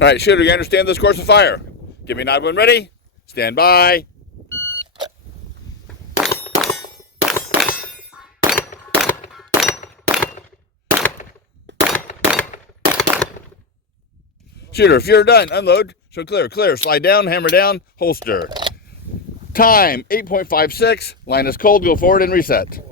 right, shooter, you understand this course of fire? Give me a nod when ready. Stand by. Shooter, if you're done, unload. So clear, clear. Slide down, hammer down, holster. Time, 8.56. Line is cold, go forward and reset.